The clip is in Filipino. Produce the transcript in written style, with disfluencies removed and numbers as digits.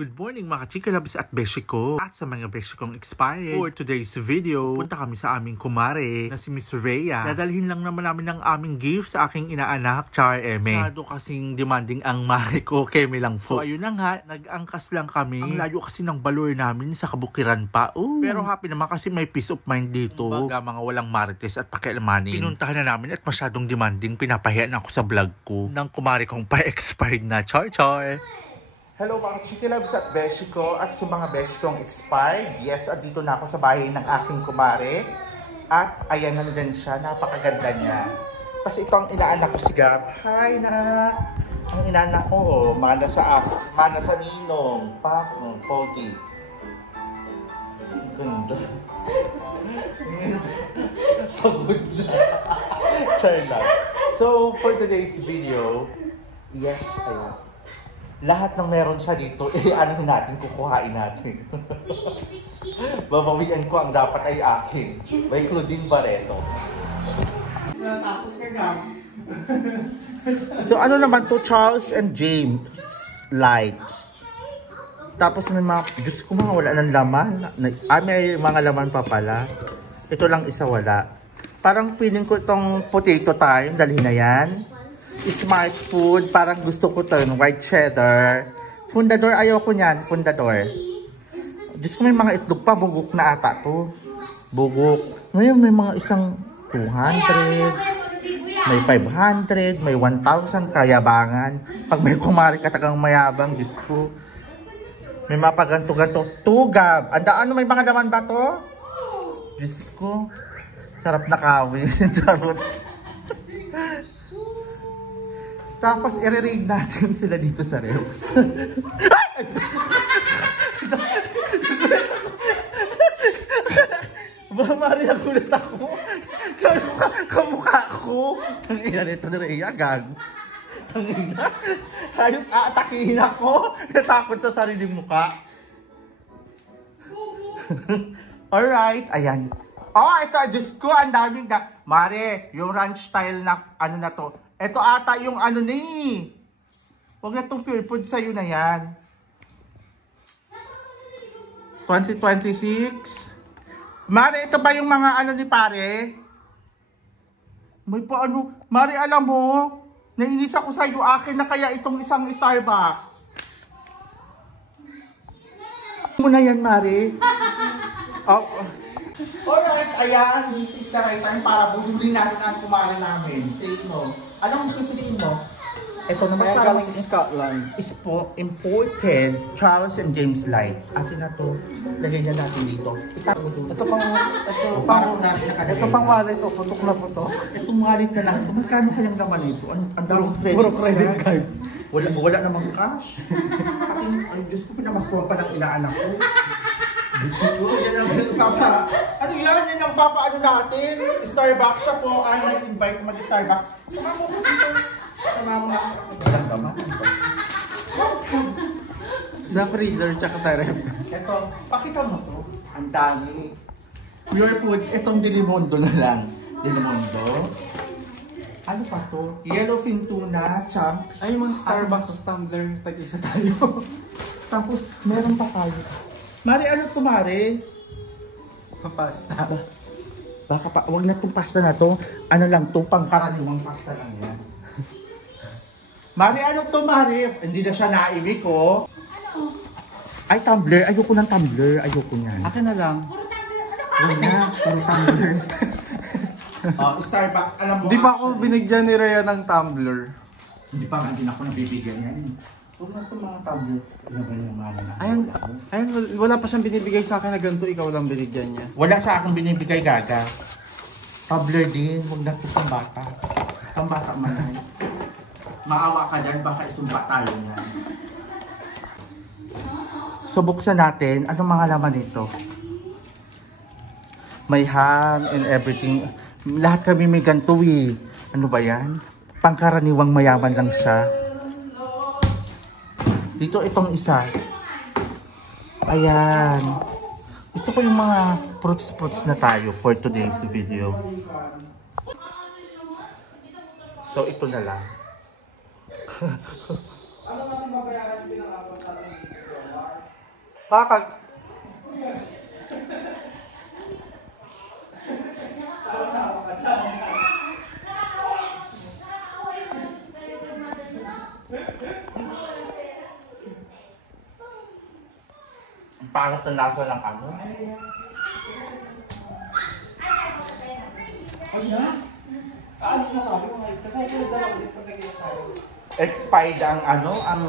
Good morning mga chikalabs at beshi ko at sa mga beshi kong expired. For today's video, punta kami sa aming kumare na si Miss Rhea. Dadalhin lang naman namin ng aming gift sa aking inaanak, Char Eme. Masyado kasing demanding ang mare ko, keme lang po. So ayun na nga, nag-angkas lang kami. Ang layo kasi ng balor namin sa kabukiran pa. Ooh. Pero happy naman kasi may peace of mind dito. Baga mga walang marites at pakialamanin. Pinuntahan na namin at masyadong demanding. Pinapahiya na ako sa vlog ko ng kumare kong pa-expired na Char. Hello mga chikilabs at beshi ko at sa mga beshi kong expired. Yes, andito na ako sa bahay ng aking kumare. At ayan nandyan siya, napakaganda niya. Tapos ito ang inaanak ko si Gab. Hi na! Ang inaanak ko, oh, mana sa ninong, pogi. Ganda. Pagod na. Char lang. So, for today's video, yes, ayan. Lahat ng meron siya dito, anuhin natin, kukuhain natin. Babawian ko ang dapat ay akin. May Claudine Barreto. So ano naman to, Charles and James lights. Tapos may mga, Diyos ko mga wala ng laman. May mga laman pa pala. Ito lang isa wala. Parang piling ko itong potato time, dalhin na yan. Smart food, parang gusto ko to, white cheddar. Fundador, ayoko niyan, fundador. Diyos ko may mga itlog pa, bugok na ata to. Bugok. Ngayon may mga isang 200, may 500, may 1,000, kayabangan. Pag may kumari katagang mayabang, Diyos ko. May mga paganto-ganto. Tugab. Ano, may mga naman ba to? Diyos ko. Sarap na kawin. Charot. Tapos i-read natin sila dito sa ref. Ba, Mari, nagulat ako. Kamukha ako. Tangina nito na Rhea, gago. Tangina. Hayop, aatakihin ako. Natakot sa sariling mukha. Alright, ayan. Oh, ito, Diyos ko, ang daming Mari, yung ranch style na, ano na to. Ito ata yung ano ni. Huwag na itong pure food sa'yo na yan. 2026. Mari, ito ba yung mga ano ni pare? May pa ano. Mari, alam mo, nainis ako sa'yo. Akin na kaya itong isang Starbucks. Mo na yan, Mari. Oh. Alright, ayan. This is the right time para buhulin natin ang kumare namin. Say mo. Anong pipiliin mo? Ito naman galing sa Scotland. Is po imported Charles and James lights. Atin na to. Lagay na natin dito. Ito pang wallet to. Putok na putok. Itong wallet na lang. Magkano kayang laman ito? Ang daming credit. Puro credit card. Wala namang cash. Ay, Diyos ko, pinamaskuhan pa ng inaanak ko. Yan ano yan ang papaano natin? Starbucks siya po. Nag-invite mag-Starbucks. Sama mo dito. Sama mo nga. Walang gaman. Sa freezer tsaka sa ref. Ito, pakita mo to. Ang dami. Pure Foods, itong Delimondo na lang. Delimondo. Ano pa to? Yellowfin tuna, chunks. Ay, mga Starbucks tumbler. Tag-isa tayo. Tapos, meron pa tayo. Mari, ano to, Mari? Pasta. Baka pa, wag na itong pasta na to. Ano lang to, pangkaraniwang pasta lang yan. Mari, ano to, Mari? Hindi na siya naiwi ko. Ano? Ay, tumbler. Ayoko ng tumbler. Ayoko niyan. Akin na lang. Huwag na, puro tumbler. Starbucks, alam mo. Hindi pa ako binigyan ni Rhea ng tumbler. Hindi pa nga din ako nabibigyan yan. Huwag na itong mga tumbler. Laban yung mana na. Ayan, wala pa siyang binibigay sa akin na ganito. Ikaw lang binigyan niya. Wala sa akin binibigay, gaga. Tumbler din. Huwag na ito pang bata. Pang bata man ay. Maawa ka dyan, baka isumpa tayo yan. So buksan natin, anong mga laman nito? May ham and everything. Lahat kami may ganito eh. Ano ba yan? Pangkaraniwang mayaman lang siya. Dito itong isa. Ayan. Gusto ko yung mga fruits na tayo for today's video. So ito na lang. Bakal. Ang pangit na nasa ng ano? Expired ang ano, ang...